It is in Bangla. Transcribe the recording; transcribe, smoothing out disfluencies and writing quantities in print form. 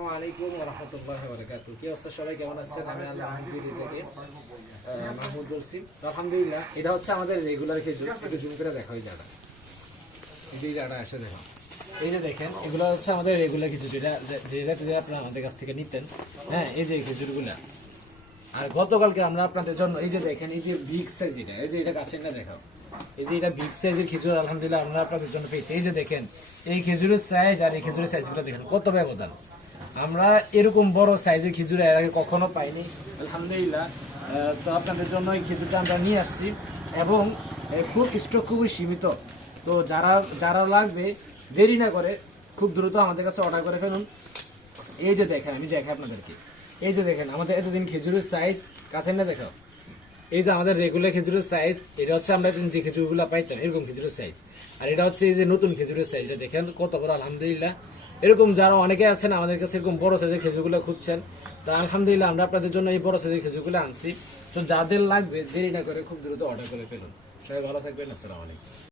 আসসালামু আলাইকুম ওয়া রাহমাতুল্লাহি ওয়া বারাকাতুহু। কি অবস্থা সবাই, কেমন আছেন? আমি আলহামদুলিল্লাহ থেকে মাহমুদ বলছি। তো আলহামদুলিল্লাহ, এটা হচ্ছে আমাদের রেগুলার খেজুর। একটু জুম করে দেখো এই জায়গাটা, এই জায়গাটা এসে দেখো। এই যে দেখেন, এগুলো হচ্ছে আমাদের রেগুলার খেজুর, যেটা আপনারা আমাদের কাছ থেকে নিতেন। হ্যাঁ, এই যে খেজুরগুলা। আর গতকালকে আমরা আপনাদের জন্য এই যে দেখেন, এই যে বিগ সাইজ, এই যে এটা কাছে না দেখাও, এই যে এটা বিগ সাইজের খেজুর আলহামদুলিল্লাহ আমরা আপনাদের জন্য পেয়েছি। এই যে দেখেন, এই খেজুরের সাইজ আর এই খেজুরের সাইজগুলো দেখেন কত ব্যবধান। আমরা এরকম বড় সাইজের খেজুর এর আগে কখনো পাইনি আলহামদুলিল্লাহ। তো আপনাদের জন্য এই খেজুরটা আমরা নিয়ে আসছি এবং খুব স্টক খুবই সীমিত। তো যারা যারা লাগবে দেরি না করে খুব দ্রুত আমাদের কাছে অর্ডার করে ফেলুন। এই যে দেখেন, আমি দেখাই আপনাদেরকে, এই যে দেখেন আমাদের এতদিন খেজুরের সাইজ কাছে না দেখাও। এই যে আমাদের রেগুলার খেজুরের সাইজ, এটা হচ্ছে আমরা যে খেজুরগুলো পাইতাম এরকম খেজুরের সাইজ। আর এটা হচ্ছে এই যে নতুন খেজুরের সাইজ, এটা দেখেন কত বড় আলহামদুলিল্লাহ। এরকম যারা অনেকে আছেন আমাদের কাছে এরকম বড় সাইজের খেজুরগুলো খুঁজছেন, তা আলহামদুলিল্লাহ আমরা আপনাদের জন্য এই বড় সাইজের খেজুরগুলো আনছি। তো যাদের লাগবে দেরি না করে খুব দ্রুত অর্ডার করে ফেলুন। সবাই ভালো থাকবেন, আসসালামু আলাইকুম।